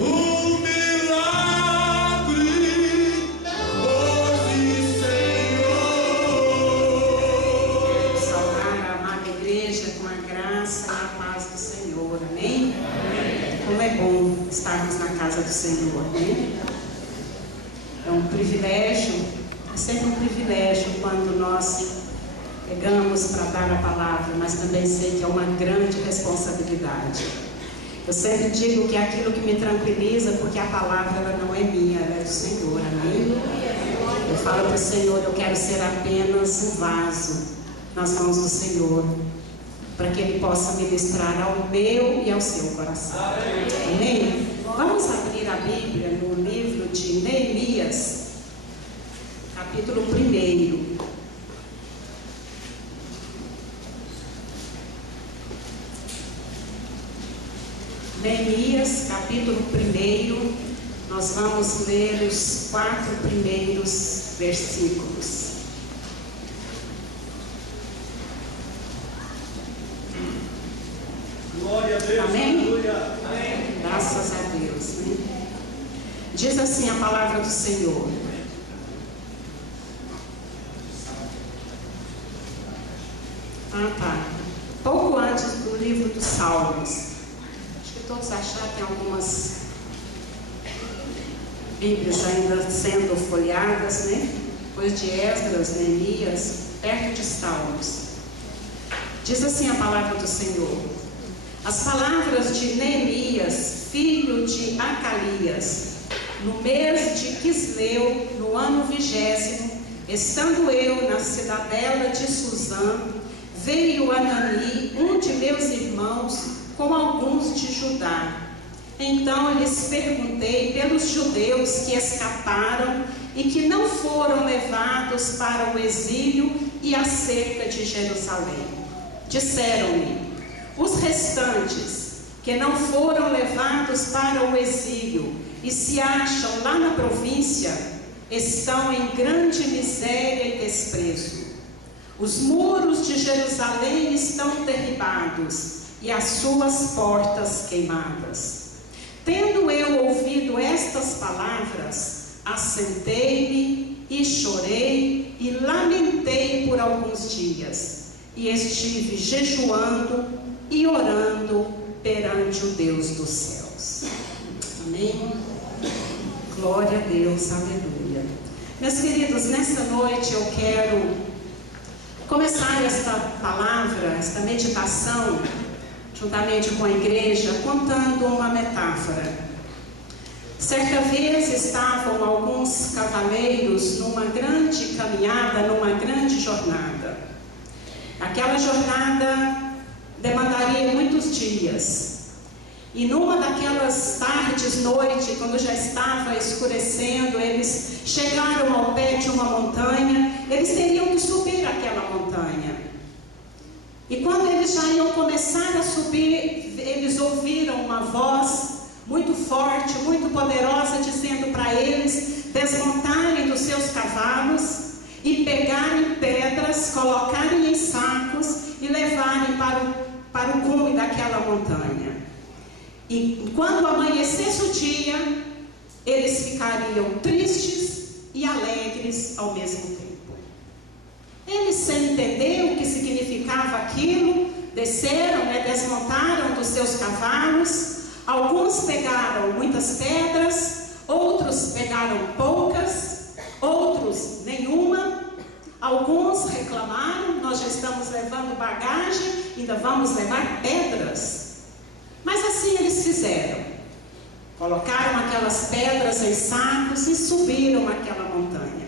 O milagre hoje, Senhor. Saudar a amada igreja com a graça e a paz do Senhor, amém? Como é bom estarmos na casa do Senhor, né? É um privilégio, é sempre um privilégio quando nós pegamos para dar a palavra, mas também sei que é uma grande responsabilidade. Eu sempre digo que é aquilo que me tranquiliza, porque a palavra ela não é minha, ela é do Senhor, amém? Eu falo para o Senhor, eu quero ser apenas um vaso nas mãos do Senhor, para que Ele possa ministrar ao meu e ao seu coração. Amém? Vamos abrir a Bíblia no livro de Neemias, capítulo 1. Neemias, capítulo 1, nós vamos ler os 4 primeiros versículos. Glória a Deus. Amém? Aleluia. Amém. Graças a Deus, né? Diz assim a palavra do Senhor. Pouco antes do livro dos Salmos. Todos acharam que tem algumas Bíblias ainda sendo folheadas, né? Depois de Esdras, Neemias, perto de Salmos. Diz assim a palavra do Senhor: as palavras de Neemias, filho de Acalias, no mês de Quisleu, no ano 20º, estando eu na cidadela de Suzã, veio Anani, um de meus irmãos, com alguns de Judá. Então lhes perguntei pelos judeus que escaparam e que não foram levados para o exílio e acerca de Jerusalém. Disseram-me: os restantes que não foram levados para o exílio e se acham lá na província, estão em grande miséria e desprezo. Os muros de Jerusalém estão derribados e as suas portas queimadas. Tendo eu ouvido estas palavras, assentei-me e chorei e lamentei por alguns dias, e estive jejuando e orando perante o Deus dos céus. Amém? Glória a Deus, aleluia. Meus queridos, nesta noite eu quero começar esta palavra, esta meditação, juntamente com a igreja, contando uma metáfora. Certa vez estavam alguns cavaleiros numa grande caminhada, numa grande jornada. Aquela jornada demandaria muitos dias. E numa daquelas tardes, noite, quando já estava escurecendo, eles chegaram ao pé de uma montanha. Eles teriam que subir aquela montanha. E quando eles já iam começar a subir, eles ouviram uma voz muito forte, muito poderosa, dizendo para eles desmontarem dos seus cavalos e pegarem pedras, colocarem em sacos e levarem para o cume daquela montanha. E quando amanhecesse o dia, eles ficariam tristes e alegres ao mesmo tempo. Eles, sem entender o que significava aquilo, desceram, desmontaram dos seus cavalos. Alguns pegaram muitas pedras, outros pegaram poucas, outros nenhuma. Alguns reclamaram: nós já estamos levando bagagem, ainda vamos levar pedras. Mas assim eles fizeram. Colocaram aquelas pedras em sacos e subiram aquela montanha.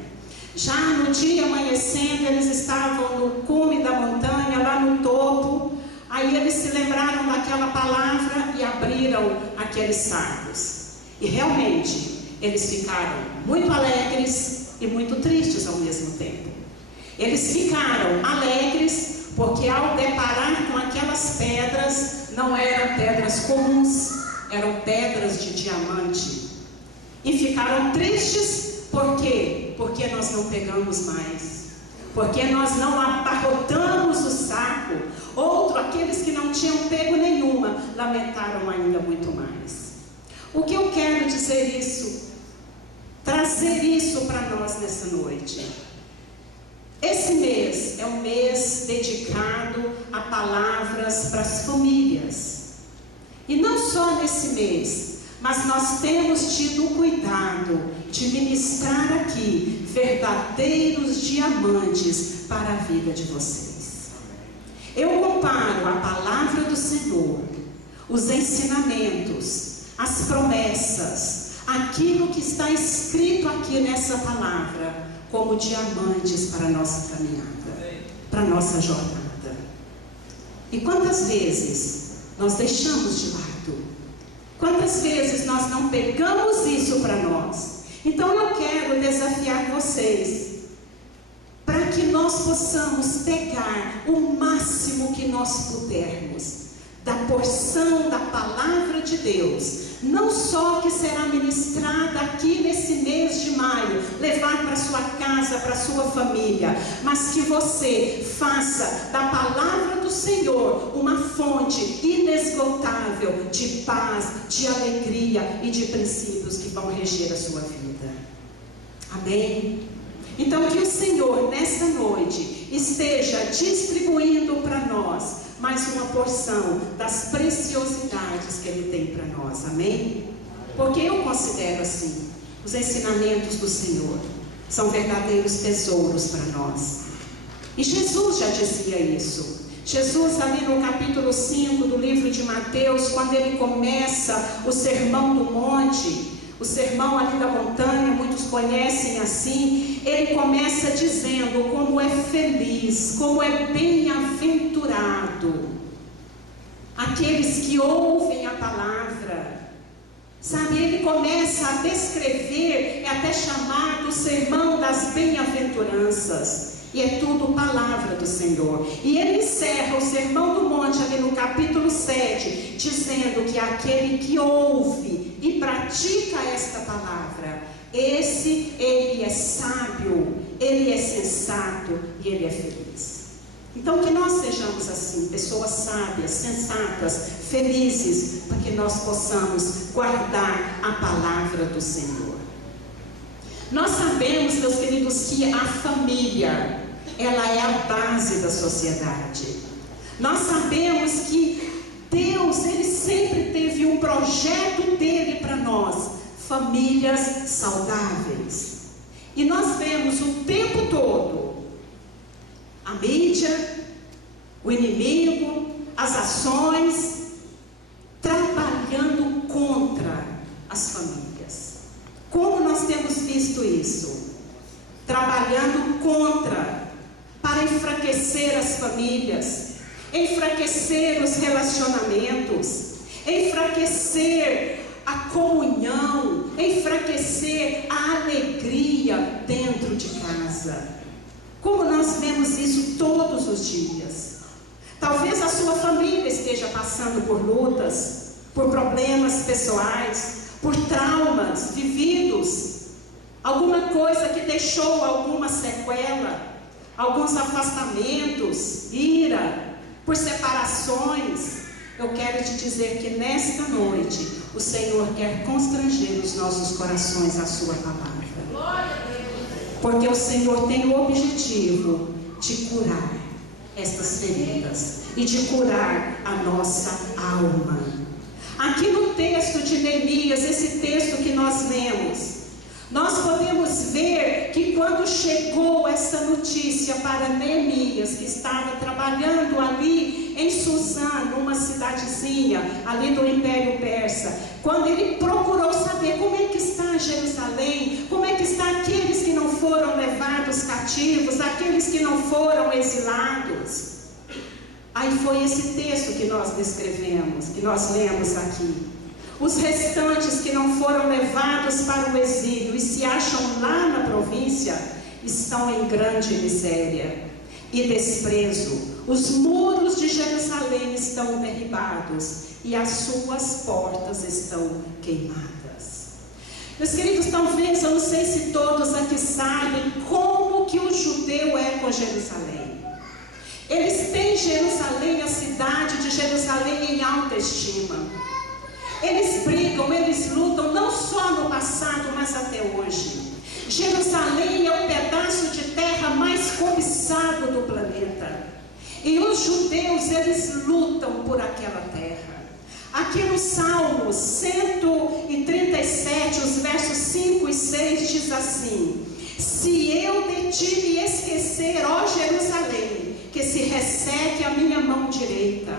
Já no dia amanhecendo, eles estavam no cume da montanha, lá no topo. Aí eles se lembraram daquela palavra e abriram aqueles sacos. E realmente, eles ficaram muito alegres e muito tristes ao mesmo tempo. Eles ficaram alegres porque ao deparar com aquelas pedras, não eram pedras comuns, eram pedras de diamante. E ficaram tristes. Por quê? Porque nós não pegamos mais. Porque nós não abarrotamos o saco. Aqueles que não tinham pego nenhuma, lamentaram ainda muito mais. O que eu quero dizer isso, trazer isso para nós nessa noite. Esse mês é um mês dedicado a palavras para as famílias. E não só nesse mês, mas nós temos tido o cuidado de ministrar aqui verdadeiros diamantes para a vida de vocês. Eu comparo a palavra do Senhor, os ensinamentos, as promessas, aquilo que está escrito aqui nessa palavra, como diamantes para a nossa caminhada, para a nossa jornada. E quantas vezes nós deixamos de lado? Quantas vezes nós não pegamos isso para nós? Então eu quero desafiar vocês, para que nós possamos pegar o máximo que nós pudermos da porção da palavra de Deus, não só que será ministrada aqui nesse mês de maio, levar para sua casa, para sua família, mas que você faça da palavra do Senhor uma fonte inesgotável de paz, de alegria e de princípios que vão reger a sua vida. Amém? Então que o Senhor nessa noite esteja distribuindo para nós mais uma porção das preciosidades que Ele tem para nós, amém? Porque eu considero assim, os ensinamentos do Senhor são verdadeiros tesouros para nós. E Jesus já dizia isso. Jesus ali no capítulo 5 do livro de Mateus, quando Ele começa o Sermão do Monte, o sermão ali da montanha, muitos conhecem assim, Ele começa dizendo como é feliz, como é bem-aventurado aqueles que ouvem a palavra, sabe? Ele começa a descrever, é até chamado o sermão das bem-aventuranças, e é tudo palavra do Senhor. E Ele encerra o Sermão do Monte ali no capítulo 7, dizendo que aquele que ouve e pratica esta palavra, ele é sábio, ele é sensato e ele é feliz. Então que nós sejamos assim, pessoas sábias, sensatas, felizes, para que nós possamos guardar a palavra do Senhor. Nós sabemos, meus queridos, que a família, ela é a base da sociedade. Nós sabemos que Deus, Ele sempre teve um projeto dele para nós, famílias saudáveis. E nós vemos o tempo todo a mídia, o inimigo, as ações trabalhando contra as famílias. Como nós temos visto isso? Trabalhando contra, para enfraquecer as famílias, enfraquecer os relacionamentos, enfraquecer a comunhão, enfraquecer a alegria dentro de casa. Como nós vemos isso todos os dias. Talvez a sua família esteja passando por lutas, por problemas pessoais, por traumas vividos, alguma coisa que deixou alguma sequela, alguns afastamentos, ira, por separações. Eu quero te dizer que nesta noite o Senhor quer constranger os nossos corações à sua palavra, porque o Senhor tem o objetivo de curar estas feridas e de curar a nossa alma. Aqui no texto de Neemias, esse texto que nós lemos, nós podemos ver que quando chegou essa notícia para Neemias, que estava trabalhando ali em Suzã, numa cidadezinha ali do Império Persa, quando ele procurou saber como é que está Jerusalém, como é que está aqueles que não foram levados cativos, aqueles que não foram exilados. Aí foi esse texto que nós descrevemos, que nós lemos aqui. Os restantes que não foram levados para o exílio e se acham lá na província, estão em grande miséria e desprezo. Os muros de Jerusalém estão derribados e as suas portas estão queimadas. Meus queridos, talvez, eu não sei se todos aqui sabem como que o judeu é com Jerusalém. Eles têm Jerusalém, a cidade de Jerusalém, em alta estima. Eles brigam, eles lutam não só Jerusalém é o pedaço de terra mais cobiçado do planeta. E os judeus, eles lutam por aquela terra. Aqui no Salmo 137, os versos 5 e 6 diz assim: se eu de ti me esquecer, ó Jerusalém, que se resseque a minha mão direita,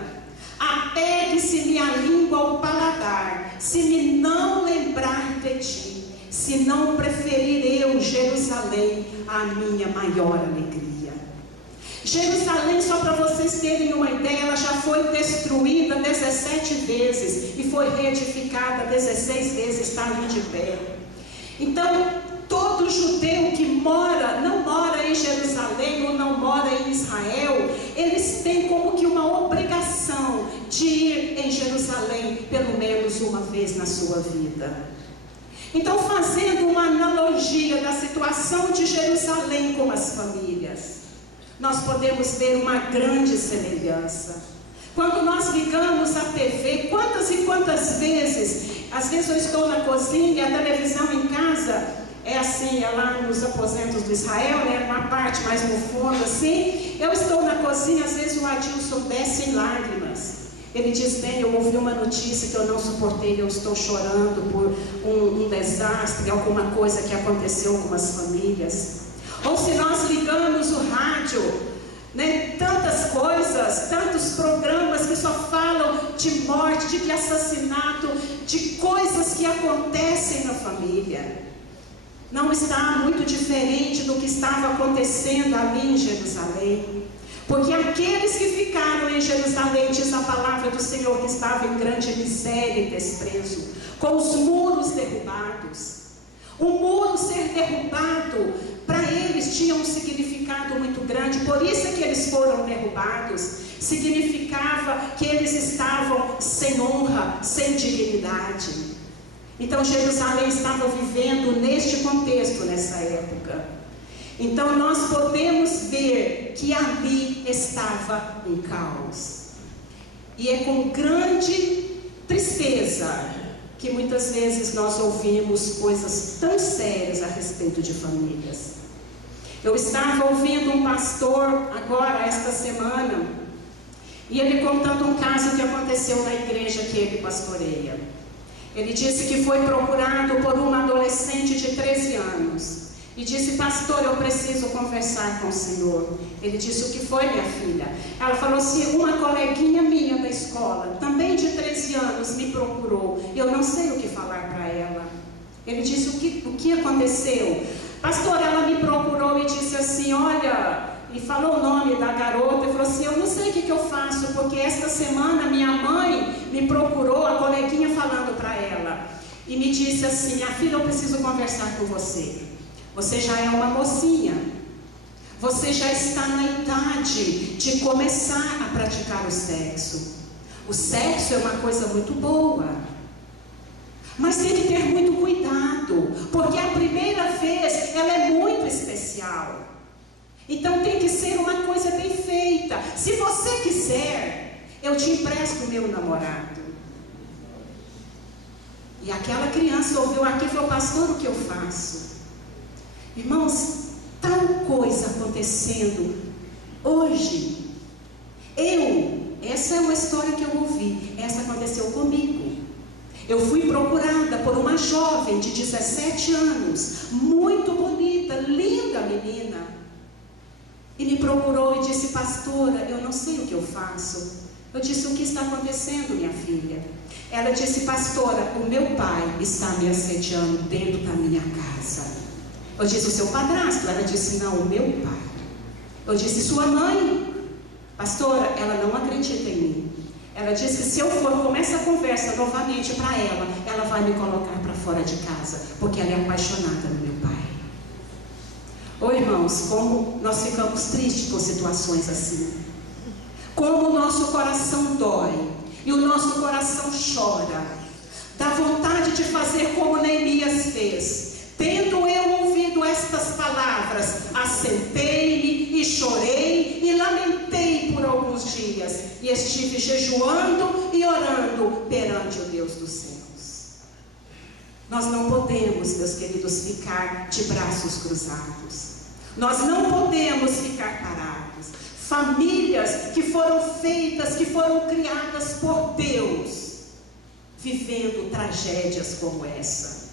apegue-se minha língua ao paladar, se me não lembrar de ti, se não preferir eu Jerusalém a minha maior alegria. Jerusalém, só para vocês terem uma ideia, ela já foi destruída 17 vezes e foi reedificada 16 vezes, está ali de pé. Então, todo judeu que não mora em Jerusalém ou não mora em Israel, eles têm como que uma obrigação de ir em Jerusalém pelo menos uma vez na sua vida. Então, fazendo uma analogia da situação de Jerusalém com as famílias, nós podemos ver uma grande semelhança. Quando nós ligamos a TV, quantas e quantas vezes, às vezes eu estou na cozinha, a televisão em casa é assim, é lá nos aposentos do Israel, né, uma parte mais no fundo assim, eu estou na cozinha, às vezes o Adilson desce em lágrimas. Ele diz: bem, eu ouvi uma notícia que eu não suportei, eu estou chorando por um desastre, alguma coisa que aconteceu com as famílias. Ou se nós ligamos o rádio, né, tantas coisas, tantos programas que só falam de morte, de assassinato, de coisas que acontecem na família. Não está muito diferente do que estava acontecendo ali em Jerusalém. Porque aqueles que ficaram em Jerusalém, diz a palavra do Senhor, que estavam em grande miséria e desprezo, com os muros derrubados. O muro ser derrubado, para eles tinha um significado muito grande, por isso é que eles foram derrubados. Significava que eles estavam sem honra, sem dignidade. Então Jerusalém estava vivendo neste contexto, nessa época. Então nós podemos ver que ali estava um caos. E é com grande tristeza que muitas vezes nós ouvimos coisas tão sérias a respeito de famílias. Eu estava ouvindo um pastor agora, esta semana, e ele contando um caso que aconteceu na igreja que ele pastoreia. Ele disse que foi procurado por uma adolescente de 13 anos. E disse: pastor, eu preciso conversar com o senhor. Ele disse: o que foi, minha filha? Ela falou assim: uma coleguinha minha da escola, também de 13 anos, me procurou. Eu não sei o que falar para ela. Ele disse: o que aconteceu? Pastor, ela me procurou e disse assim: olha, e falou o nome da garota, e falou assim: eu não sei o que eu faço, porque esta semana minha mãe me procurou, a coleguinha falando para ela, e me disse assim: minha filha, eu preciso conversar com você. Você já é uma mocinha, você já está na idade de começar a praticar o sexo. O sexo é uma coisa muito boa, mas tem que ter muito cuidado, porque a primeira vez ela é muito especial. Então tem que ser uma coisa bem feita. Se você quiser, eu te empresto o meu namorado. E aquela criança ouviu aqui e falou: pastor, o que eu faço? Irmãos, tal coisa acontecendo hoje. Essa é uma história que eu ouvi, essa aconteceu comigo. Eu fui procurada por uma jovem de 17 anos, muito bonita, linda menina, e me procurou e disse: pastora, eu não sei o que eu faço. Eu disse: o que está acontecendo, minha filha? Ela disse: pastora, o meu pai está me assediando dentro da minha casa. Eu disse: o seu padrasto? Ela disse: não, o meu pai. Eu disse: sua mãe? Pastora, ela não acredita em mim. Ela disse que se eu for com essa conversa novamente para ela vai me colocar para fora de casa, porque ela é apaixonada no meu pai. Ô irmãos, como nós ficamos tristes com situações assim. Como o nosso coração dói e o nosso coração chora. Dá vontade de fazer como Neemias fez. Tendo eu ouvido estas palavras, assentei-me e chorei e lamentei por alguns dias, e estive jejuando e orando perante o Deus dos céus. Nós não podemos, meus queridos, ficar de braços cruzados. Nós não podemos ficar parados. Famílias que foram feitas, que foram criadas por Deus, vivendo tragédias como essa.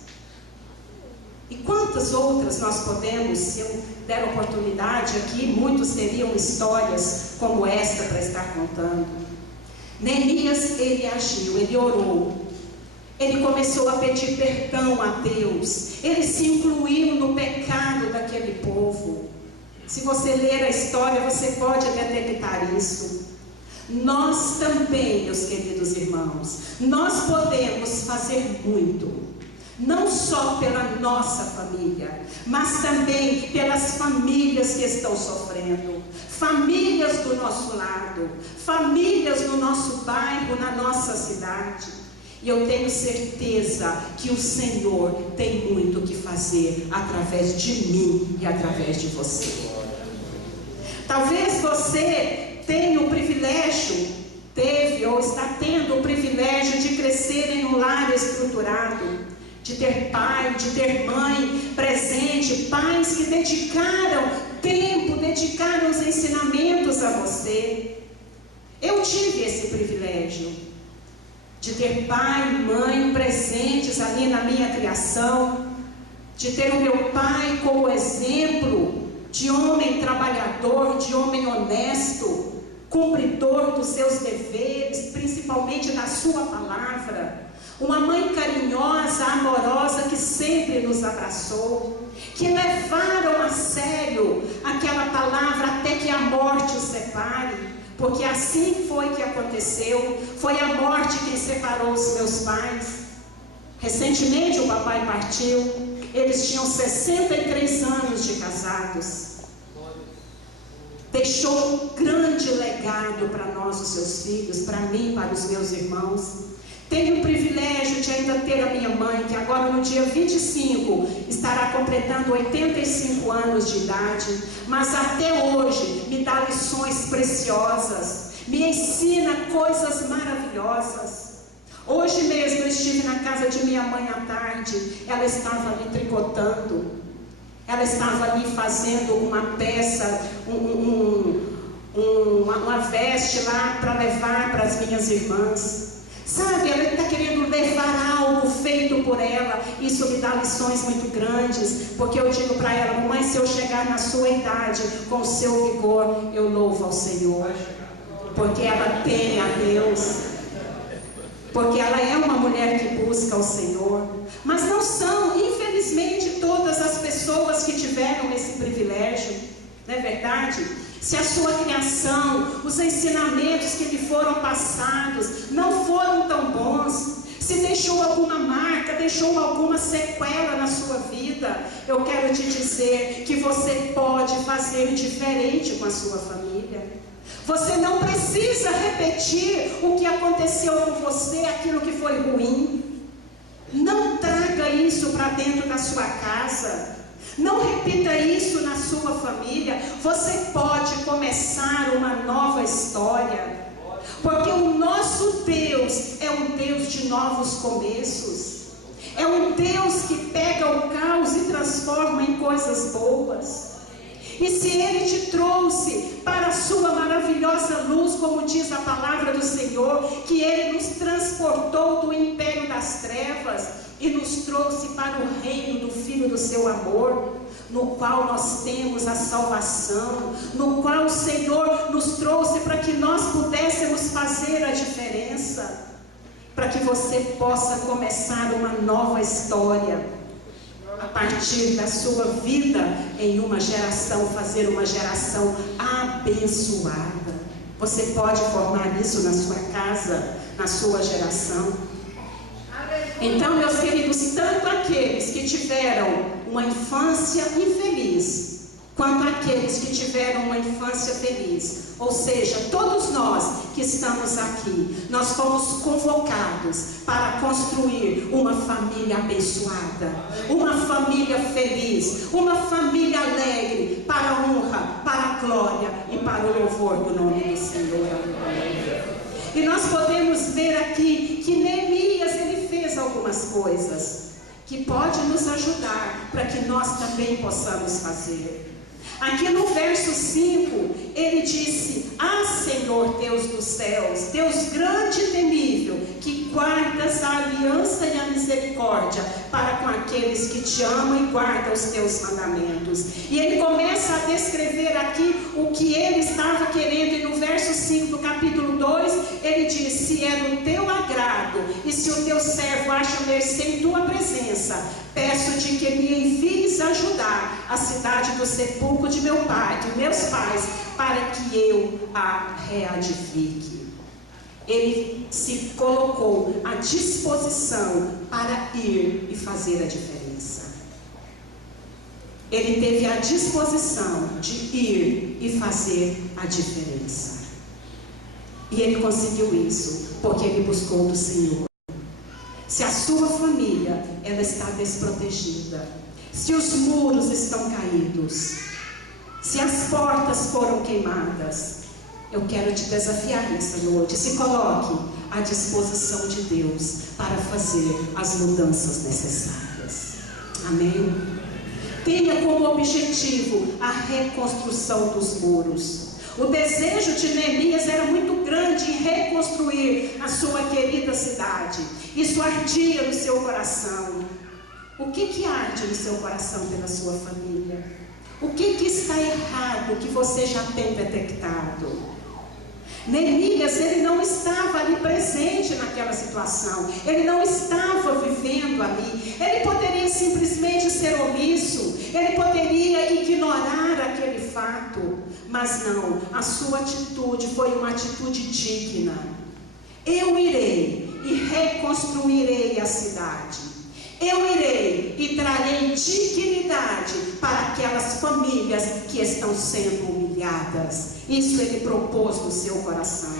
E quantas outras nós podemos, se eu der oportunidade aqui, muitos teriam histórias como esta para estar contando. Neemias, ele agiu, ele orou. Ele começou a pedir perdão a Deus. Ele se incluiu no pecado daquele povo. Se você ler a história, você pode detectar isso. Nós também, meus queridos irmãos, nós podemos fazer muito. Não só pela nossa família, mas também pelas famílias que estão sofrendo. Famílias do nosso lado, famílias no nosso bairro, na nossa cidade. E eu tenho certeza que o Senhor tem muito o que fazer através de mim e através de você. Talvez você tenha o privilégio, teve ou está tendo o privilégio de crescer em um lar estruturado, de ter pai, de ter mãe presente, pais que dedicaram tempo, dedicaram os ensinamentos a você. Eu tive esse privilégio de ter pai e mãe presentes ali na minha criação, de ter o meu pai como exemplo de homem trabalhador, de homem honesto, cumpridor dos seus deveres, principalmente da sua palavra. Uma mãe carinhosa, amorosa, que sempre nos abraçou, que levaram a sério aquela palavra até que a morte os separe. Porque assim foi que aconteceu. Foi a morte quem separou os meus pais. Recentemente o papai partiu. Eles tinham 63 anos de casados. Deixou um grande legado para nós, os seus filhos, para mim, para os meus irmãos. Tenho o privilégio de ainda ter a minha mãe, que agora no dia 25 estará completando 85 anos de idade, mas até hoje me dá lições preciosas, me ensina coisas maravilhosas. Hoje mesmo eu estive na casa de minha mãe à tarde, ela estava ali tricotando, ela estava ali fazendo uma peça, uma veste lá para levar para as minhas irmãs. Sabe, ela está querendo levar algo feito por ela. Isso me dá lições muito grandes, porque eu digo para ela: mamãe, se eu chegar na sua idade, com o seu vigor, eu louvo ao Senhor, porque ela tem a Deus, porque ela é uma mulher que busca o Senhor. Mas não são, infelizmente, todas as pessoas que tiveram esse privilégio, não é verdade? Se a sua criação, os ensinamentos que lhe foram passados não foram tão bons, se deixou alguma marca, deixou alguma sequela na sua vida, eu quero te dizer que você pode fazer diferente com a sua família. Você não precisa repetir o que aconteceu com você, aquilo que foi ruim. Não traga isso para dentro da sua casa. Não repita isso na sua família. Você pode começar uma nova história, porque o nosso Deus é um Deus de novos começos. É um Deus que pega o caos e transforma em coisas boas. E se Ele te trouxe para a sua maravilhosa luz, como diz a palavra do Senhor, que Ele nos transportou do império das trevas e nos trouxe para o reino do Filho do seu amor, no qual nós temos a salvação, no qual o Senhor nos trouxe para que nós pudéssemos fazer a diferença, para que você possa começar uma nova história, a partir da sua vida em uma geração, fazer uma geração abençoada. Você pode formar isso na sua casa, na sua geração. Então, meus queridos, tanto aqueles que tiveram uma infância infeliz, quanto aqueles que tiveram uma infância feliz, ou seja, todos nós que estamos aqui, nós fomos convocados para construir uma família abençoada, uma família feliz, uma família alegre, para a honra, para a glória e para o louvor do nome do Senhor. E nós podemos ver aqui que Neemias, ele fez algumas coisas que pode nos ajudar para que nós também possamos fazer. Aqui no verso 5, ele disse: Ah, Senhor Deus dos céus, Deus grande e temível, que guardas a aliança e a misericórdia para com aqueles que te amam e guardam os teus mandamentos. E ele começa a descrever aqui o que ele estava querendo, e no verso 5 do capítulo 2, ele diz: Se é do teu agrado, e se o teu servo acha mercê em tua presença, peço-te que me envies ajudar a cidade do sepulcro de meu pai, de meus pais, para que eu a reedifique. Ele se colocou à disposição para ir e fazer a diferença. Ele teve a disposição de ir e fazer a diferença. E ele conseguiu isso porque ele buscou do Senhor. Se a sua família ela está desprotegida, se os muros estão caídos, se as portas foram queimadas, eu quero te desafiar nessa noite. Se coloque à disposição de Deus para fazer as mudanças necessárias. Amém? Tenha como objetivo a reconstrução dos muros. O desejo de Neemias era muito grande em reconstruir a sua querida cidade. Isso ardia no seu coração. O que arde no seu coração pela sua família? O que está errado que você já tem detectado? Neemias, ele não estava ali presente naquela situação. Ele não estava vivendo ali. Ele poderia simplesmente ser omisso. Ele poderia ignorar aquele fato. Mas não, a sua atitude foi uma atitude digna. Eu irei e reconstruirei a cidade. Eu irei e trarei dignidade para aquelas famílias que estão sendo humilhadas. Isso ele propôs no seu coração.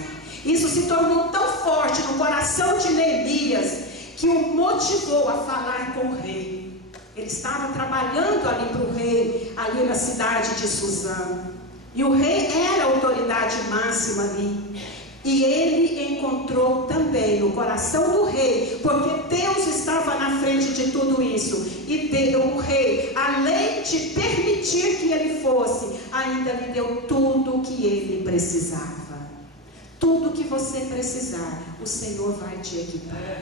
Isso se tornou tão forte no coração de Neemias que o motivou a falar com o rei. Ele estava trabalhando ali para o rei, ali na cidade de Suzã. E o rei era a autoridade máxima ali. E ele encontrou também no coração do rei, porque Deus estava na frente de tudo isso, e deu o rei, além de permitir que ele fosse, ainda lhe deu tudo o que ele precisava. Tudo que você precisar, o Senhor vai te equipar.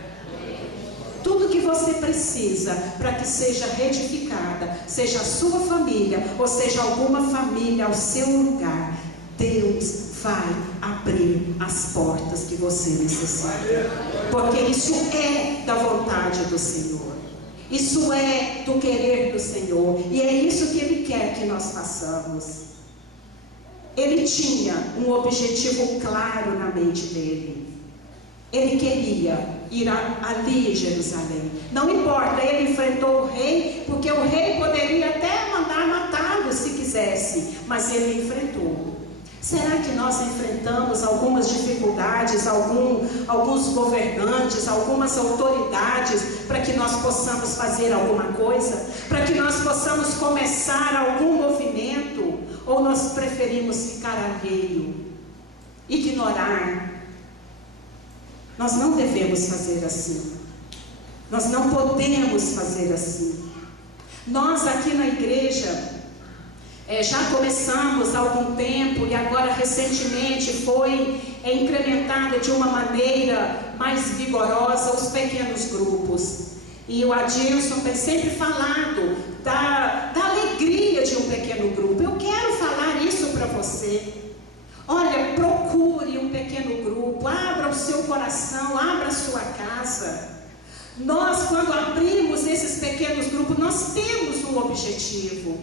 Tudo que você precisa para que seja reedificada, seja a sua família, ou seja alguma família ao seu lugar, Deus vai abrir as portas que você necessita. Porque isso é da vontade do Senhor. Isso é do querer do Senhor. E é isso que Ele quer que nós façamos. Ele tinha um objetivo claro na mente dele. Ele queria ir ali em Jerusalém. Não importa, ele enfrentou o rei, porque o rei poderia até mandar matá-lo se quisesse, mas ele enfrentou. Será que nós enfrentamos algumas dificuldades, alguns governantes, algumas autoridades, para que nós possamos fazer alguma coisa? Para que nós possamos começar algum movimento? Ou nós preferimos ficar alheio, ignorar? Nós não devemos fazer assim. Nós não podemos fazer assim. Nós aqui na igreja já começamos há algum tempo, e agora recentemente foi incrementado de uma maneira mais vigorosa os pequenos grupos. E o Adilson tem sempre falado da alegria de um pequeno grupo. Eu quero falar isso para você. Olha, procure um pequeno grupo, abra o seu coração, abra a sua casa. Nós, quando abrimos esses pequenos grupos, nós temos um objetivo,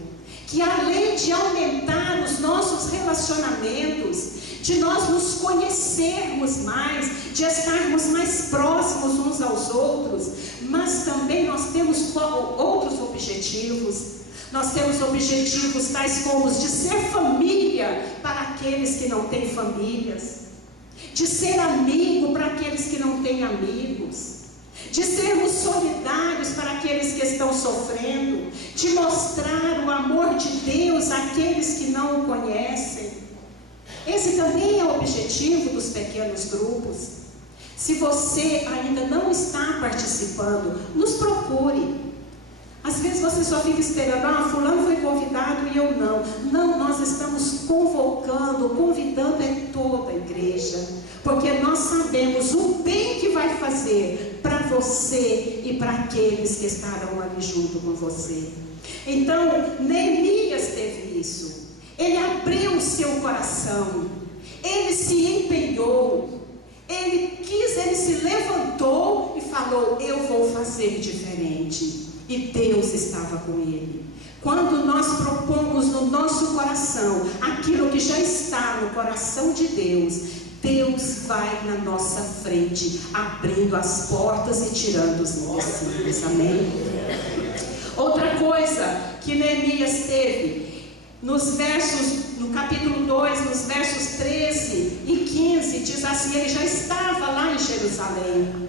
que além de aumentar os nossos relacionamentos, de nós nos conhecermos mais, de estarmos mais próximos uns aos outros, mas também nós temos outros objetivos. Nós temos objetivos tais como os de ser família para aqueles que não têm famílias, de ser amigo para aqueles que não têm amigos, de sermos solidários para aqueles que estão sofrendo, de mostrar o amor de Deus àqueles que não o conhecem. Esse também é o objetivo dos pequenos grupos. Se você ainda não está participando, nos procure. você só fica esperando, fulano foi convidado e eu não. Não, nós estamos convidando é toda a igreja. Porque nós sabemos o bem que vai fazer para você e para aqueles que estarão ali junto com você. Então, Neemias teve isso. Ele abriu o seu coração. Ele se empenhou. Ele se levantou e falou: eu vou fazer diferente. E Deus estava com ele. Quando nós propomos no nosso coração aquilo que já está no coração de Deus, Deus vai na nossa frente, abrindo as portas e tirando os empecilhos. Amém? Outra coisa que Neemias teve, no capítulo 2, nos versos 13 e 15, diz assim: ele já estava lá em Jerusalém.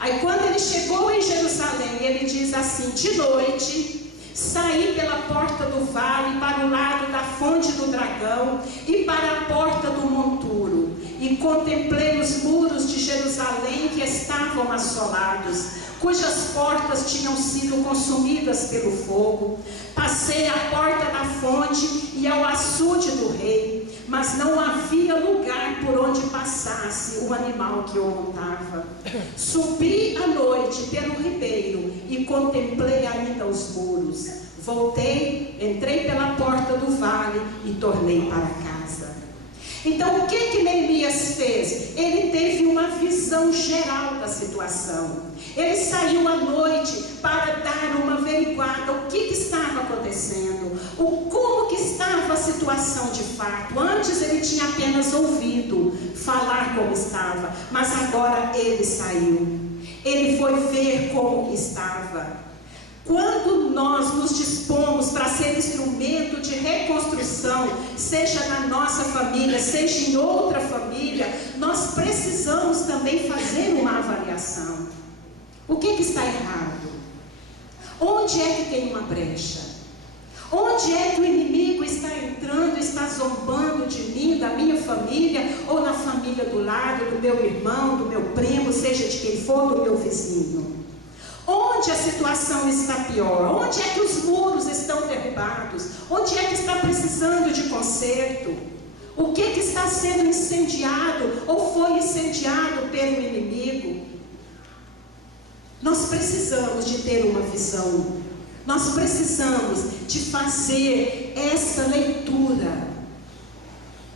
Aí quando ele chegou em Jerusalém, ele diz assim: de noite, saí pela porta do vale para o lado da fonte do dragão e para a porta do monturo, e contemplei os muros de Jerusalém que estavam assolados, cujas portas tinham sido consumidas pelo fogo. Passei à porta da fonte e ao açude do rei, mas não havia lugar por onde passasse o animal que eu montava. Subi à noite pelo ribeiro e contemplei ainda os muros. Voltei, entrei pela porta do vale e tornei para casa. Então, o que Neemias fez? Ele teve uma visão geral da situação. Ele saiu à noite para dar uma averiguada o que estava acontecendo, como que estava a situação de fato. Antes ele tinha apenas ouvido falar como estava, mas agora ele saiu. Ele foi ver como estava. Quando nós nos dispomos para ser instrumento de reconstrução, seja na nossa família, seja em outra família, nós precisamos também fazer uma avaliação. O que está errado? Onde é que tem uma brecha? Onde é que o inimigo está entrando, está zombando de mim, da minha família, ou na família do lado, do meu irmão, do meu primo, seja de quem for, do meu vizinho? Onde a situação está pior? Onde é que os muros estão derrubados? Onde é que está precisando de conserto? O que está sendo incendiado ou foi incendiado pelo inimigo? Nós precisamos de ter uma visão. Nós precisamos de fazer essa leitura.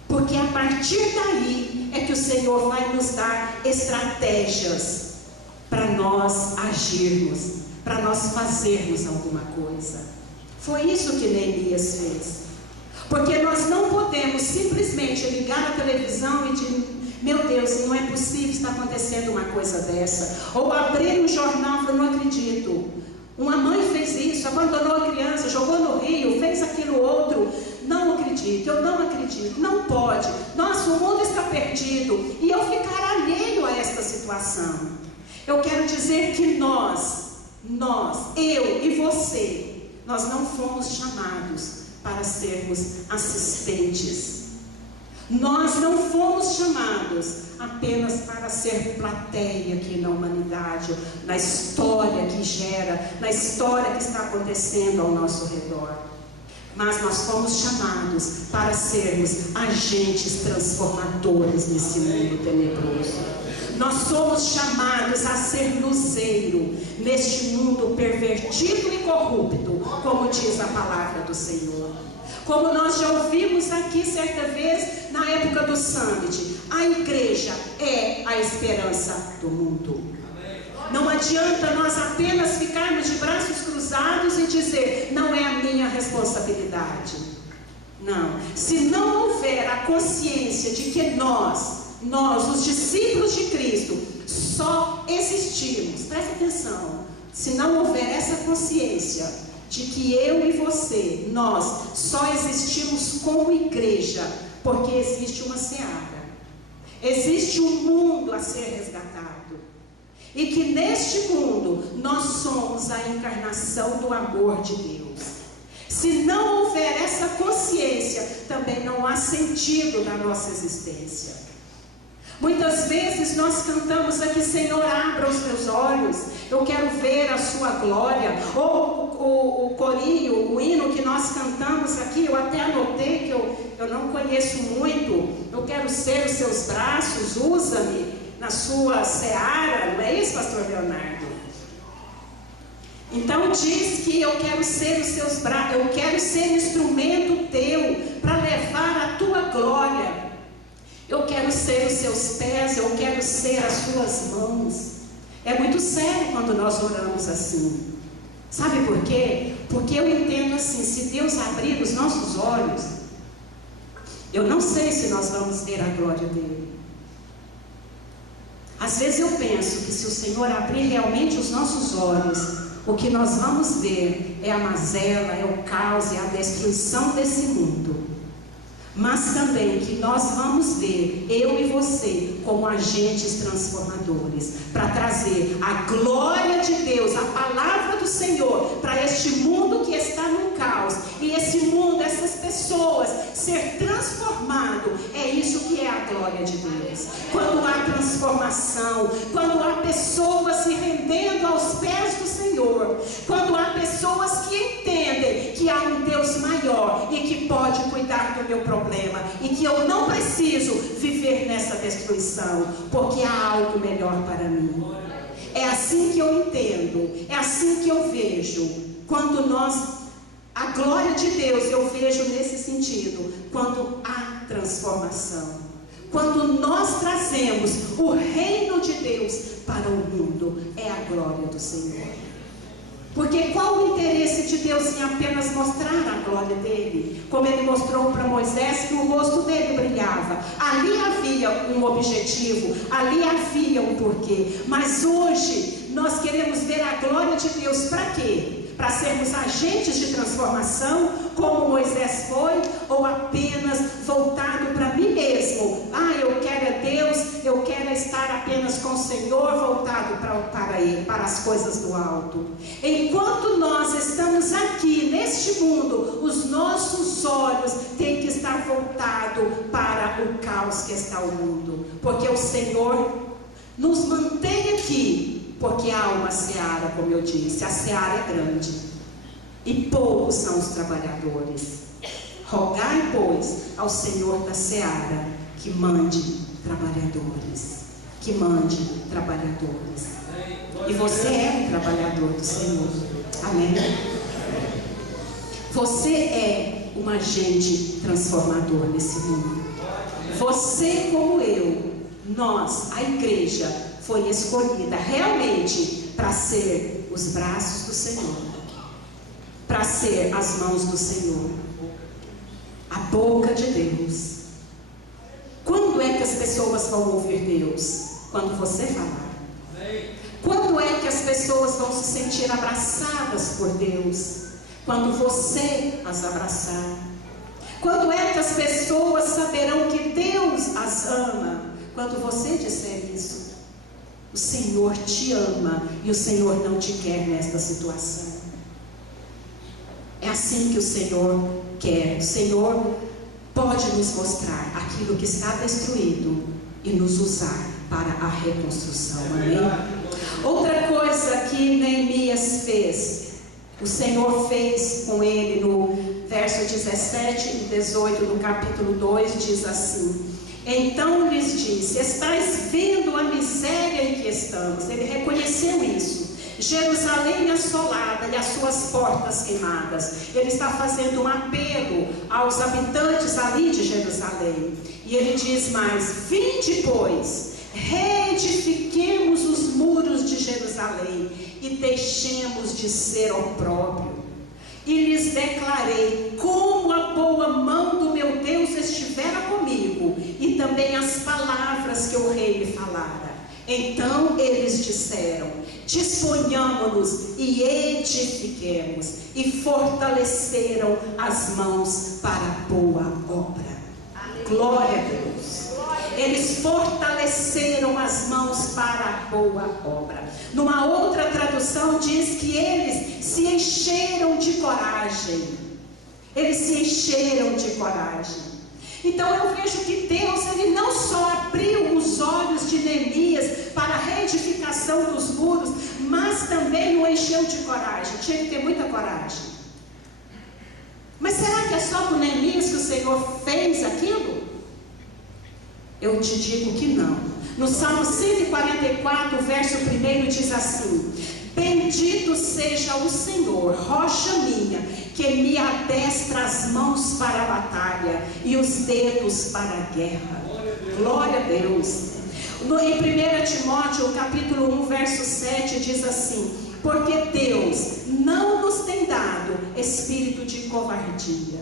Porque a partir daí é que o Senhor vai nos dar estratégias para nós agirmos, para nós fazermos alguma coisa. Foi isso que Neemias fez. Porque nós não podemos simplesmente ligar a televisão e dizer: meu Deus, não é possível estar acontecendo uma coisa dessa. Ou abrir um jornal e falar: não acredito. Uma mãe fez isso, abandonou a criança, jogou no rio, fez aquilo outro. Não acredito, eu não acredito, não pode. Nossa, o mundo está perdido. E eu ficar alheio a esta situação. Eu quero dizer que eu e você, nós não fomos chamados para sermos assistentes. Nós não fomos chamados apenas para ser plateia aqui na humanidade, na história que gera, na história que está acontecendo ao nosso redor. Mas nós fomos chamados para sermos agentes transformadores nesse mundo tenebroso. Nós somos chamados a ser luzeiro neste mundo pervertido e corrupto, como diz a palavra do Senhor. Como nós já ouvimos aqui certa vez na época do Summit, a igreja é a esperança do mundo. Não adianta nós apenas ficarmos de braços cruzados e dizer: não é a minha responsabilidade. Não. Se não houver a consciência de que nós, os discípulos de Cristo, só existimos, presta atenção, se não houver essa consciência de que eu e você, nós só existimos como igreja, porque existe uma seara, existe um mundo a ser resgatado, e que neste mundo nós somos a encarnação do amor de Deus. Se não houver essa consciência, também não há sentido na nossa existência. Muitas vezes nós cantamos aqui: Senhor, abra os meus olhos, eu quero ver a sua glória. Ou louvorio, o hino que nós cantamos aqui, eu até anotei que eu não conheço muito. Eu quero ser os seus braços, usa-me na sua seara. Não é isso, pastor Leonardo? Então diz que eu quero ser os seus braços, eu quero ser instrumento teu para levar a tua glória. Eu quero ser os seus pés, eu quero ser as suas mãos. É muito sério quando nós oramos assim. Sabe por quê? Porque eu entendo assim, se Deus abrir os nossos olhos, eu não sei se nós vamos ver a glória dele. Às vezes eu penso que se o Senhor abrir realmente os nossos olhos, o que nós vamos ver é a mazela, é o caos, é a destruição desse mundo. Mas também que nós vamos ver, eu e você, como agentes transformadores, para trazer a glória de Deus, a palavra do Senhor, para este mundo que está no caos. E esse mundo, essas pessoas, ser transformado, é isso que é a glória de Deus. Quando há transformação, quando há pessoas se rendendo aos pés do Senhor, quando há pessoas que entendem que há um Deus maior e que pode cuidar do meu problema, e que eu não preciso viver nessa destruição, porque há algo melhor para mim. É assim que eu entendo, é assim que eu vejo. Quando a glória de Deus, eu vejo nesse sentido, quando há transformação, quando nós trazemos o reino de Deus para o mundo, é a glória do Senhor. Porque qual o interesse de Deus em apenas mostrar a glória dele? Como ele mostrou para Moisés que o rosto dele brilhava. Ali havia um objetivo, ali havia um porquê. Mas hoje nós queremos ver a glória de Deus para quê? Para sermos agentes de transformação, como Moisés foi, ou apenas voltado para mim mesmo? Eu quero é Deus, eu quero estar apenas com o Senhor, voltado para Ele, para as coisas do alto. Enquanto nós estamos aqui neste mundo, os nossos olhos têm que estar voltados para o caos que está o mundo, porque o Senhor nos mantém aqui. Porque há uma seara, como eu disse, a seara é grande, e poucos são os trabalhadores. Rogai, pois, ao Senhor da seara, que mande trabalhadores, que mande trabalhadores. E você é um trabalhador do Senhor, amém? Você é um agente transformador nesse mundo. Você, como eu, nós, a igreja, foi escolhida realmente para ser os braços do Senhor, para ser as mãos do Senhor, a boca de Deus. Quando é que as pessoas vão ouvir Deus? Quando você falar. Quando é que as pessoas vão se sentir abraçadas por Deus? Quando você as abraçar. Quando é que as pessoas saberão que Deus as ama? Quando você disser isso. O Senhor te ama e o Senhor não te quer nesta situação. É assim que o Senhor quer. O Senhor pode nos mostrar aquilo que está destruído e nos usar para a reconstrução. Amém? Outra coisa que Neemias fez, o Senhor fez com ele no verso 17 e 18 do capítulo 2, diz assim: então lhes disse: estais vendo a miséria em que estamos. Ele reconheceu isso. Jerusalém assolada e as suas portas queimadas. Ele está fazendo um apelo aos habitantes ali de Jerusalém. E ele diz mais: vinde, pois, reedifiquemos os muros de Jerusalém e deixemos de ser opróbrio. E lhes declarei como a boa mão do meu Deus estivera comigo, e também as palavras que o rei me falara. Então eles disseram: disponhamos-nos e edifiquemos, e fortaleceram as mãos para a boa obra. Glória a Deus. Eles fortaleceram as mãos para a boa obra. Numa outra tradução diz que eles se encheram de coragem. Eles se encheram de coragem. Então eu vejo que Deus, Ele não só abriu os olhos de Neemias para a reedificação dos muros, mas também o encheu de coragem. Tinha que ter muita coragem. Mas será que é só com Neemias que o Senhor fez aquilo? Eu te digo que não. No Salmo 144, verso 1 diz assim: bendito seja o Senhor, rocha minha, que me adestra as mãos para a batalha e os dedos para a guerra. Glória a Deus. Em 1 Timóteo, capítulo 1, verso 7, diz assim: porque Deus não nos tem dado espírito de covardia,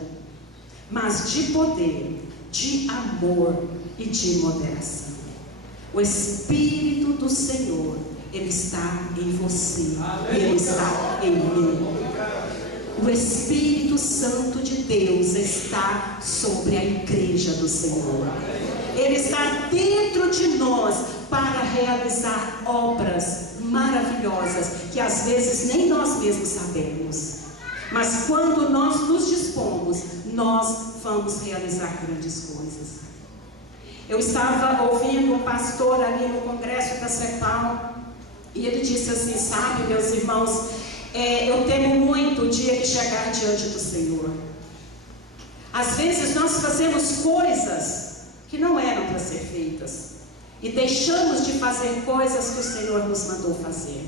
mas de poder, de amor e de moderação. O Espírito do Senhor, Ele está em você, Ele está em mim. O Espírito Santo de Deus está sobre a igreja do Senhor. Ele está dentro de nós para realizar obras maravilhosas que às vezes nem nós mesmos sabemos. Mas quando nós nos dispomos, nós vamos realizar grandes coisas. Eu estava ouvindo um pastor ali no congresso da CEPAL e ele disse assim: sabe, meus irmãos, eu temo muito o dia que chegar diante do Senhor. Às vezes nós fazemos coisas que não eram para ser feitas e deixamos de fazer coisas que o Senhor nos mandou fazer.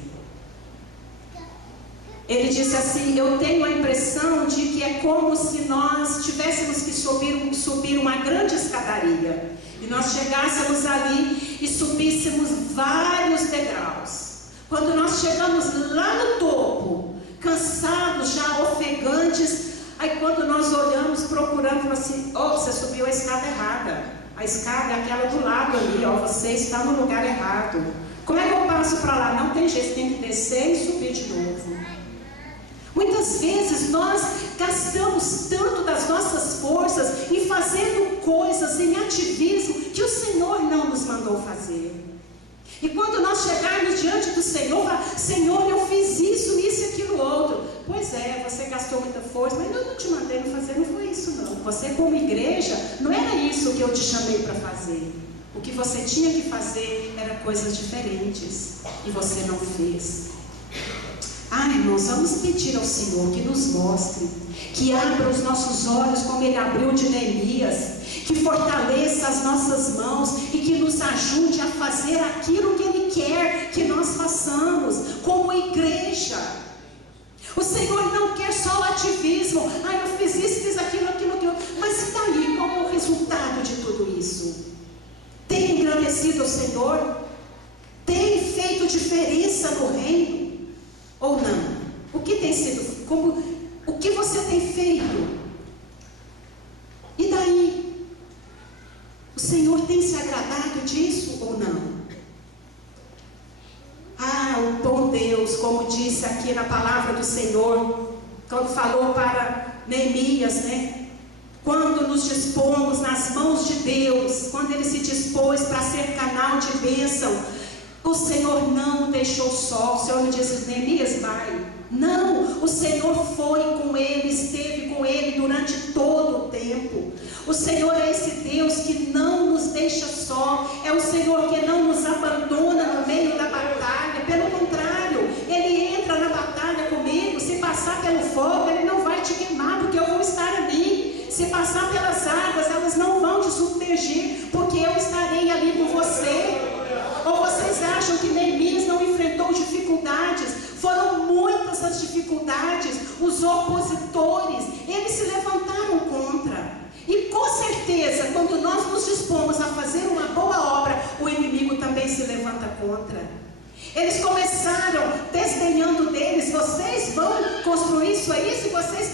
Ele disse assim: eu tenho a impressão de que é como se nós tivéssemos que subir uma grande escadaria e nós chegássemos ali e subíssemos vários degraus. Quando nós chegamos lá no topo, cansados, já ofegantes, aí quando nós olhamos, procurando, assim: oh, você subiu a escada errada. A escada é aquela do lado ali, ó, você está no lugar errado. Como é que eu passo para lá? Não tem jeito, tem que descer e subir de novo. Muitas vezes nós gastamos tanto das nossas forças em fazendo coisas, em ativismo, que o Senhor não nos mandou fazer. E quando nós chegarmos diante do Senhor, Senhor, eu fiz isso, isso e aquilo outro. Pois é, você gastou muita força, mas eu não te mandei fazer, não foi isso não. Você como igreja, não era isso que eu te chamei para fazer. O que você tinha que fazer era coisas diferentes, e você não fez. Irmãos, vamos pedir ao Senhor que nos mostre, que abra os nossos olhos como Ele abriu de Neemias, que fortaleça as nossas mãos e que nos ajude a fazer aquilo que Ele quer que nós façamos como igreja. O Senhor não quer só o ativismo. Eu fiz isso, fiz aquilo, mas está aí, qual é o resultado de tudo isso? Tem engrandecido o Senhor? Tem feito diferença no reino? Ou não? O que tem sido? O que você tem feito? E daí? O Senhor tem se agradado disso ou não? O bom Deus, como disse aqui na palavra do Senhor, quando falou para Neemias, né? Quando nos dispomos nas mãos de Deus, quando Ele se dispôs para ser canal de bênção, o Senhor não o deixou só. O Senhor não disse: Neemias, vai. Não, o Senhor foi com ele, esteve com ele durante todo o tempo. O Senhor é esse Deus que não nos deixa só. É o Senhor que não nos abandona no meio da batalha. Pelo contrário, Ele entra na batalha comigo. Se passar pelo fogo, Ele não vai te queimar, porque eu vou estar ali. Se passar pelas águas, elas não vão te submergir, porque eu estarei ali com você. Ou vocês acham que Neemias não enfrentou dificuldades? Foram muitas as dificuldades, os opositores, eles se levantaram contra. E com certeza, quando nós nos dispomos a fazer uma boa obra, o inimigo também se levanta contra. Eles começaram desdenhando deles: vocês vão construir isso aí,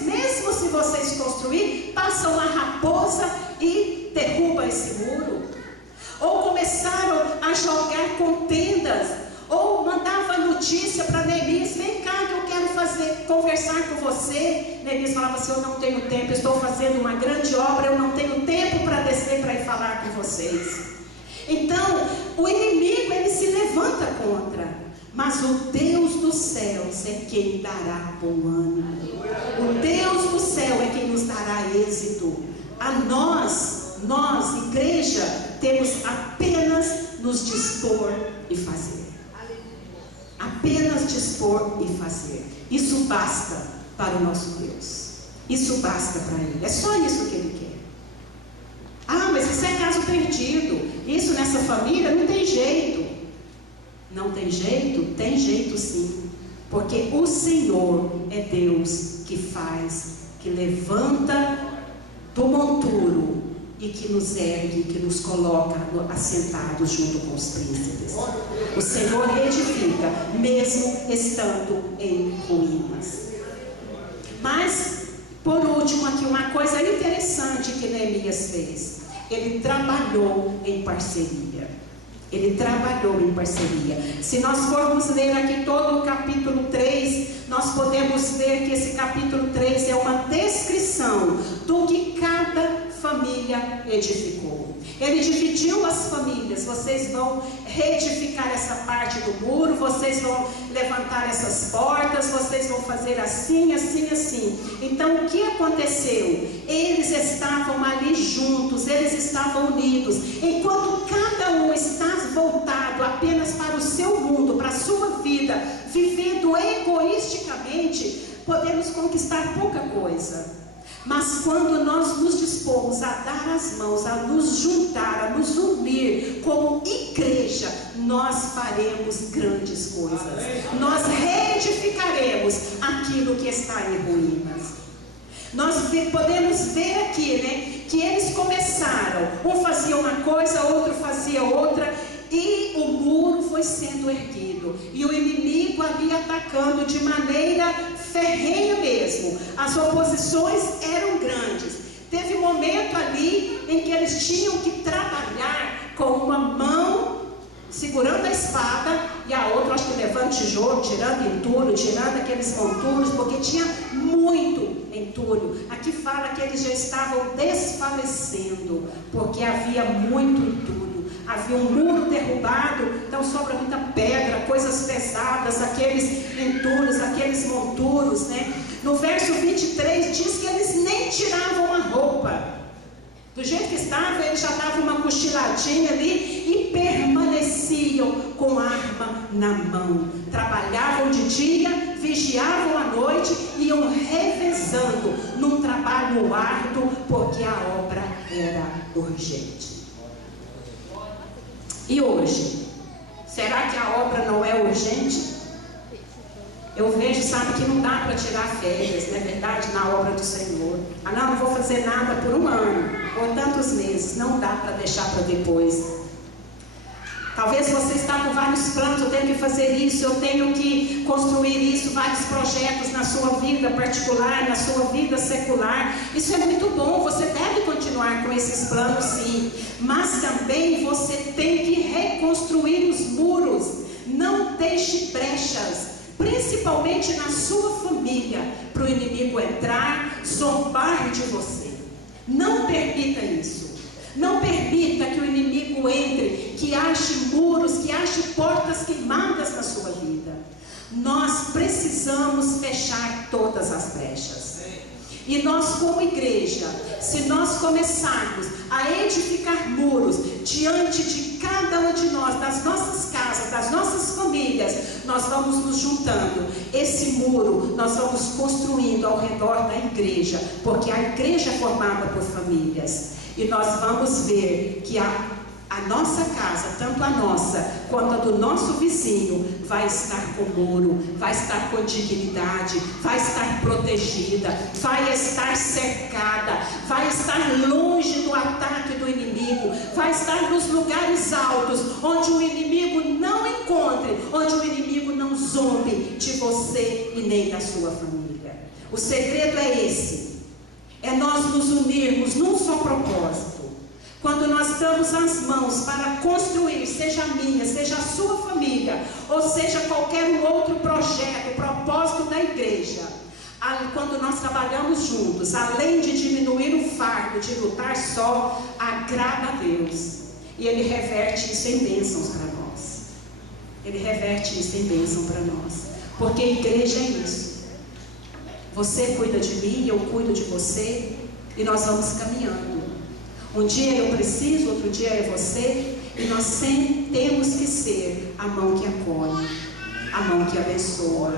mesmo se vocês construírem, passa uma raposa e derruba esse muro. Ou começaram a jogar contendas, ou mandava notícia para Neemias: vem cá que eu quero conversar com você. Neemias falava assim: eu não tenho tempo, estou fazendo uma grande obra, eu não tenho tempo para descer para ir falar com vocês. Então, o inimigo, ele se levanta contra, mas o Deus dos céus é quem dará bom ânimo. O Deus do céu é quem nos dará êxito. A nós, igreja, temos apenas nos dispor e fazer. Apenas dispor e fazer. Isso basta para o nosso Deus. Isso basta para Ele. É só isso que Ele quer. Ah, mas isso é caso perdido. Isso nessa família não tem jeito. Não tem jeito? Tem jeito sim. Porque o Senhor é Deus que faz, que levanta do monturo e que nos ergue, que nos coloca assentados junto com os príncipes. O Senhor edifica, mesmo estando em ruínas. Mas, por último, aqui uma coisa interessante que Neemias fez. Ele trabalhou em parceria. Ele trabalhou em parceria. Se nós formos ler aqui todo o capítulo 3, nós podemos ver que esse capítulo 3 é uma descrição do que cada família edificou. Ele dividiu as famílias. Vocês vão reedificar essa parte do muro, vocês vão levantar essas portas, vocês vão fazer assim, assim, assim. Então o que aconteceu? Eles estavam ali juntos, eles estavam unidos. Enquanto cada um está voltado apenas para o seu mundo, para a sua vida, vivendo egoisticamente, podemos conquistar pouca coisa. Mas quando nós nos dispomos a dar as mãos, a nos juntar, a nos unir como igreja, nós faremos grandes coisas. Nós reedificaremos aquilo que está em ruínas. Nós podemos ver aqui, né, que eles começaram, um fazia uma coisa, outro fazia outra, e o muro foi sendo erguido, e o inimigo ali atacando de maneira ferrenha mesmo. As oposições eram grandes. Teve um momento ali em que eles tinham que trabalhar com uma mão segurando a espada e a outra, acho que levando tijolo, tirando entulho, tirando aqueles monturos, porque tinha muito entulho. Aqui fala que eles já estavam desfalecendo, porque havia muito entulho. Havia um muro derrubado, então sobra muita pedra, coisas pesadas, aqueles entulhos, aqueles monturos, né? No verso 23 diz que eles nem tiravam a roupa. Do jeito que estava, eles já davam uma cochiladinha ali e permaneciam com arma na mão. Trabalhavam de dia, vigiavam à noite e iam revezando num trabalho árduo, porque a obra era urgente. E hoje? Será que a obra não é urgente? Eu vejo, sabe, que não dá para tirar férias, não é verdade, na obra do Senhor. Ah, não vou fazer nada por um ano, ou tantos meses. Não dá para deixar para depois. Talvez você está com vários planos, eu tenho que fazer isso, eu tenho que construir isso, vários projetos na sua vida particular, na sua vida secular. Isso é muito bom, você deve continuar com esses planos sim. Mas também você tem que reconstruir os muros. Não deixe brechas, principalmente na sua família, para o inimigo entrar, zombar de você. Não permita isso. Não permita que o inimigo entre, que ache muros, que ache portas queimadas na sua vida. Nós precisamos fechar todas as brechas. E nós, como igreja, se nós começarmos a edificar muros diante de cada um de nós, das nossas casas, das nossas famílias, nós vamos nos juntando. Esse muro nós vamos construindo ao redor da igreja, porque a igreja é formada por famílias. E nós vamos ver que a nossa casa, tanto a nossa quanto a do nosso vizinho, vai estar com muro, vai estar com dignidade, vai estar protegida, vai estar cercada, vai estar longe do ataque do inimigo, vai estar nos lugares altos, onde o inimigo não encontre, onde o inimigo não zombe de você e nem da sua família. O segredo é esse. É nós nos unirmos num só propósito. Quando nós damos as mãos para construir, seja a minha, seja a sua família, ou seja qualquer outro projeto, propósito da igreja, quando nós trabalhamos juntos, além de diminuir o fardo de lutar só, agrada a Deus. E Ele reverte isso em bênçãos para nós. Ele reverte isso em bênção para nós. Porque a igreja é isso. Você cuida de mim, eu cuido de você, e nós vamos caminhando. Um dia eu preciso, outro dia é você, e nós sempre temos que ser a mão que acolhe, a mão que abençoa,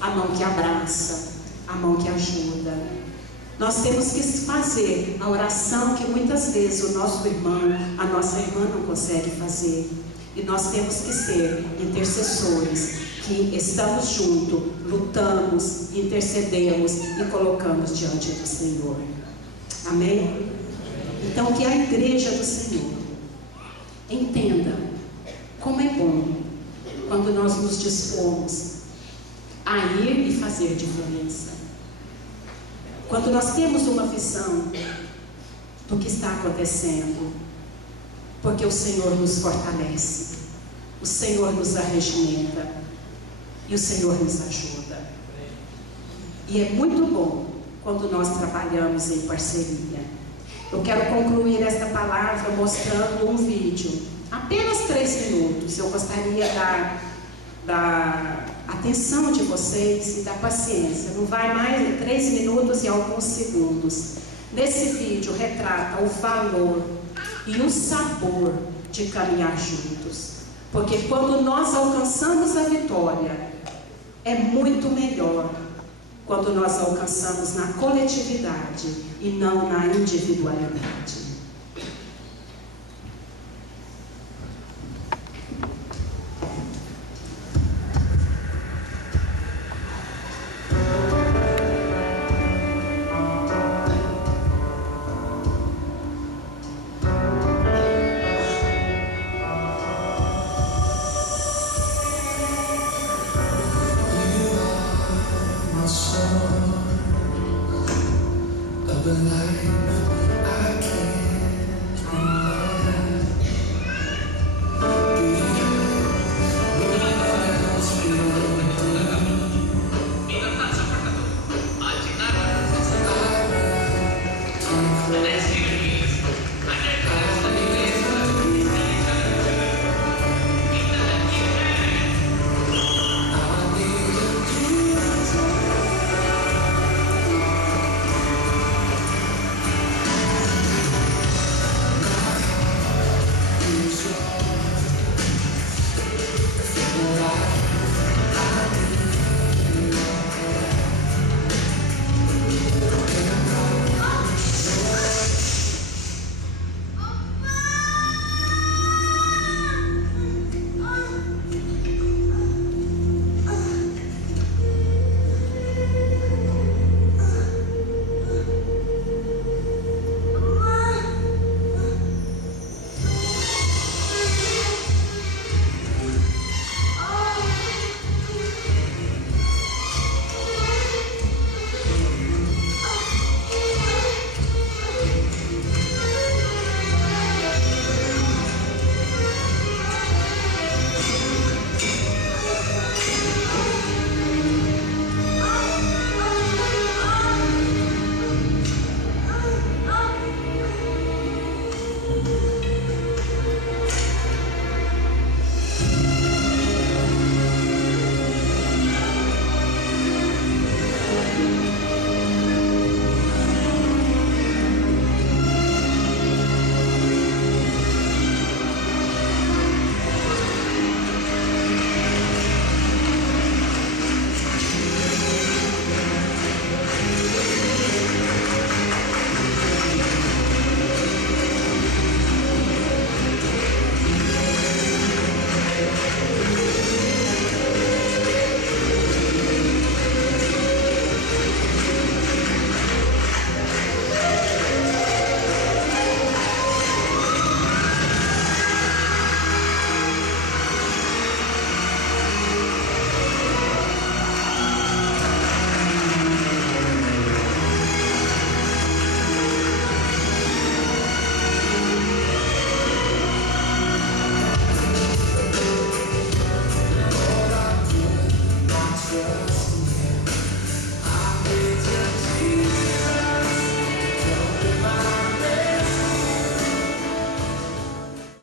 a mão que abraça, a mão que ajuda. Nós temos que fazer a oração que muitas vezes o nosso irmão, a nossa irmã não consegue fazer. E nós temos que ser intercessores, que estamos juntos, lutamos, intercedemos e colocamos diante do Senhor. Amém? Então, que a igreja do Senhor entenda como é bom quando nós nos dispomos a ir e fazer diferença. Quando nós temos uma visão do que está acontecendo, porque o Senhor nos fortalece, o Senhor nos arregimenta e o Senhor nos ajuda. E é muito bom quando nós trabalhamos em parceria. Eu quero concluir esta palavra mostrando um vídeo, apenas 3 minutos. Eu gostaria da atenção de vocês e da paciência. Não vai mais de 3 minutos e alguns segundos. Nesse vídeo retrata o valor e o sabor de caminhar juntos. Porque quando nós alcançamos a vitória, é muito melhor quando nós alcançamos na coletividade e não na individualidade. The light